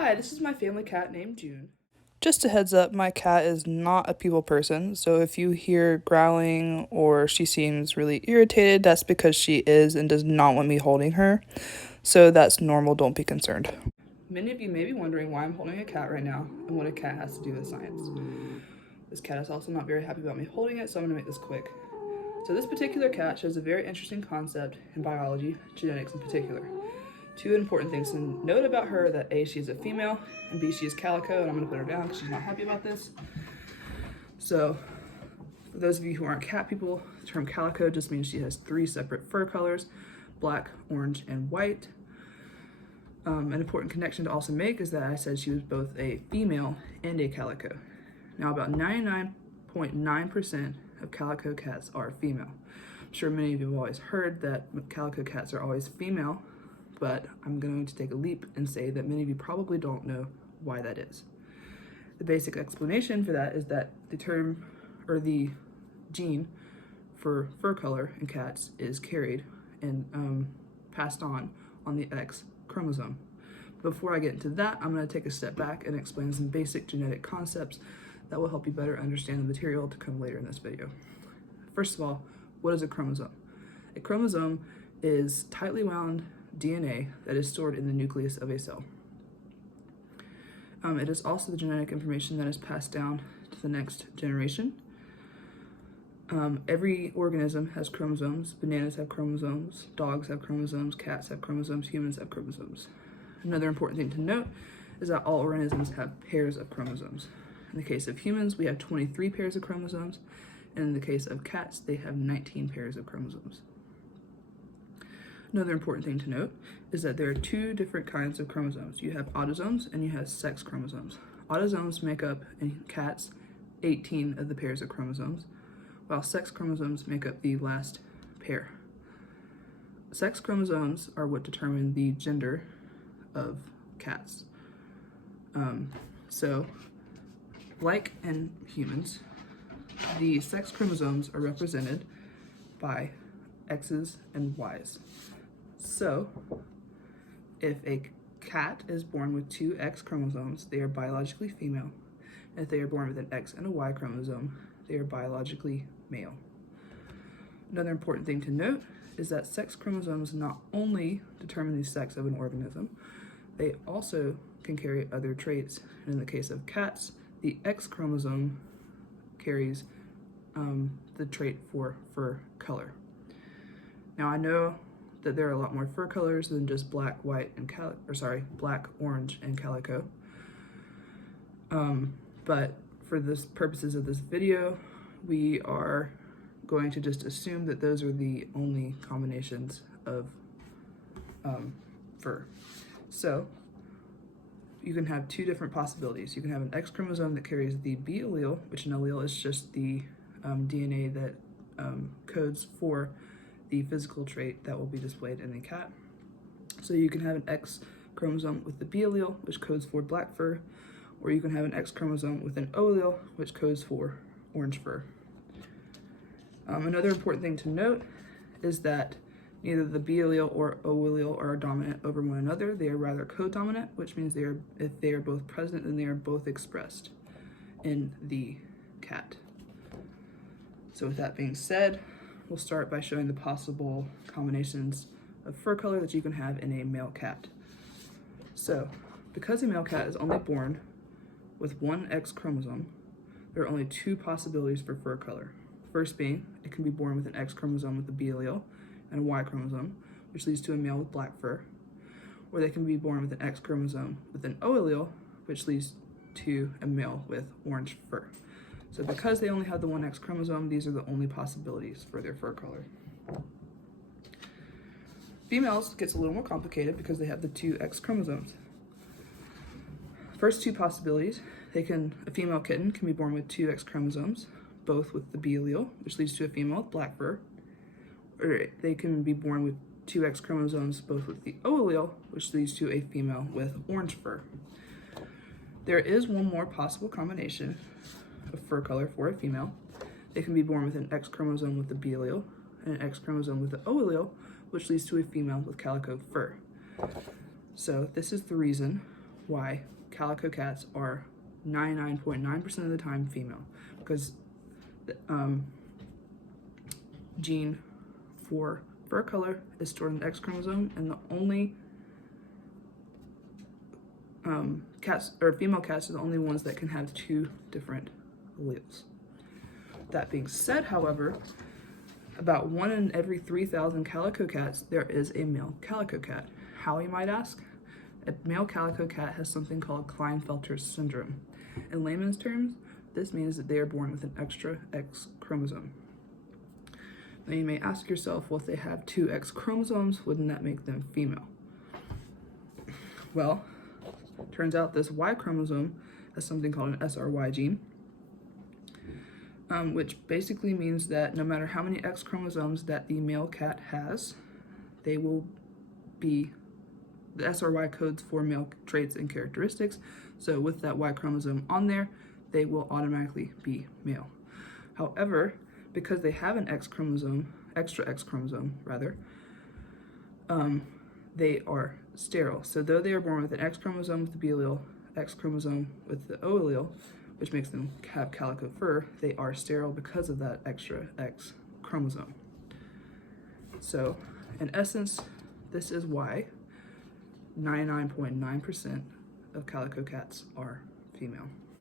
Hi, this is my family cat named June. Just a heads up, my cat is not a people person, so if you hear growling or she seems really irritated, that's because she is and does not want me holding her. So that's normal, don't be concerned. Many of you may be wondering why I'm holding a cat right now and what a cat has to do with science. This cat is also not very happy about me holding it, so I'm going to make this quick. So this particular cat shows a very interesting concept in biology, genetics in particular. Two important things to note about her: that A, she is a female, and B, she is calico, and I'm going to put her down because she's not happy about this. So for those of you who aren't cat people, the term calico just means she has three separate fur colors: black, orange, and white. An important connection to also make is that I said she was both a female and a calico. Now, about 99.9% of calico cats are female. I'm sure many of you have always heard that calico cats are always female, but I'm going to take a leap and say that many of you probably don't know why that is. The basic explanation for that is that the term or the gene for fur color in cats is carried and passed on the X chromosome. Before I get into that, I'm going to take a step back and explain some basic genetic concepts that will help you better understand the material to come later in this video. First of all, what is a chromosome? A chromosome is tightly wound DNA that is stored in the nucleus of a cell. It is also the genetic information that is passed down to the next generation. Every organism has chromosomes. Bananas have chromosomes, dogs have chromosomes, cats have chromosomes, humans have chromosomes. Another important thing to note is that all organisms have pairs of chromosomes. In the case of humans, we have 23 pairs of chromosomes, and in the case of cats, they have 19 pairs of chromosomes. Another important thing to note is that there are two different kinds of chromosomes. You have autosomes and you have sex chromosomes. Autosomes make up, in cats, 18 of the pairs of chromosomes, while sex chromosomes make up the last pair. Sex chromosomes are what determine the gender of cats. So, like in humans, the sex chromosomes are represented by X's and Y's. So, if a cat is born with two X chromosomes, they are biologically female. And if they are born with an X and a Y chromosome, they are biologically male. Another important thing to note is that sex chromosomes not only determine the sex of an organism, they also can carry other traits. And in the case of cats, the X chromosome carries the trait for fur color. Now, I know that there are a lot more fur colors than just black, white, and black, orange, and calico. But for the purposes of this video, we are going to just assume that those are the only combinations of fur. So you can have two different possibilities. You can have an X chromosome that carries the B allele, which an allele is just the DNA that codes for the physical trait that will be displayed in the cat. So you can have an X chromosome with the B allele, which codes for black fur, or you can have an X chromosome with an O allele, which codes for orange fur. Another important thing to note is that neither the B allele or O allele are dominant over one another. They are rather codominant, which means if they are both present, then they are both expressed in the cat. So with that being said, we'll start by showing the possible combinations of fur color that you can have in a male cat. So, because a male cat is only born with one X chromosome, there are only two possibilities for fur color. First being, it can be born with an X chromosome with the B allele and a Y chromosome, which leads to a male with black fur. Or they can be born with an X chromosome with an O allele, which leads to a male with orange fur. So because they only have the one X chromosome, these are the only possibilities for their fur color. Females gets a little more complicated because they have the two X chromosomes. First two possibilities, a female kitten can be born with two X chromosomes, both with the B allele, which leads to a female with black fur, or they can be born with two X chromosomes, both with the O allele, which leads to a female with orange fur. There is one more possible combination of fur color for a female. They can be born with an X chromosome with the B allele and an X chromosome with the O allele, which leads to a female with calico fur. So this is the reason why calico cats are 99.9% of the time female, because the gene for fur color is stored in the X chromosome, and the only cats, or female cats, are the only ones that can have 2 different alleles. That being said, however, about 1 in every 3,000 calico cats, there is a male calico cat. How, you might ask? A male calico cat has something called Klinefelter syndrome. In layman's terms, this means that they are born with an extra X chromosome. Now you may ask yourself, well, if they have 2 X chromosomes, wouldn't that make them female? Well, turns out this Y chromosome has something called an SRY gene, which basically means that no matter how many X chromosomes that the male cat has, they will be, the SRY codes for male traits and characteristics, so with that Y chromosome on there, they will automatically be male. However, because they have an X chromosome, extra X chromosome rather, they are sterile. So though they are born with an X chromosome with the B allele, X chromosome with the O allele, which makes them have calico fur, they are sterile because of that extra X chromosome. So in essence, this is why 99.9% of calico cats are female.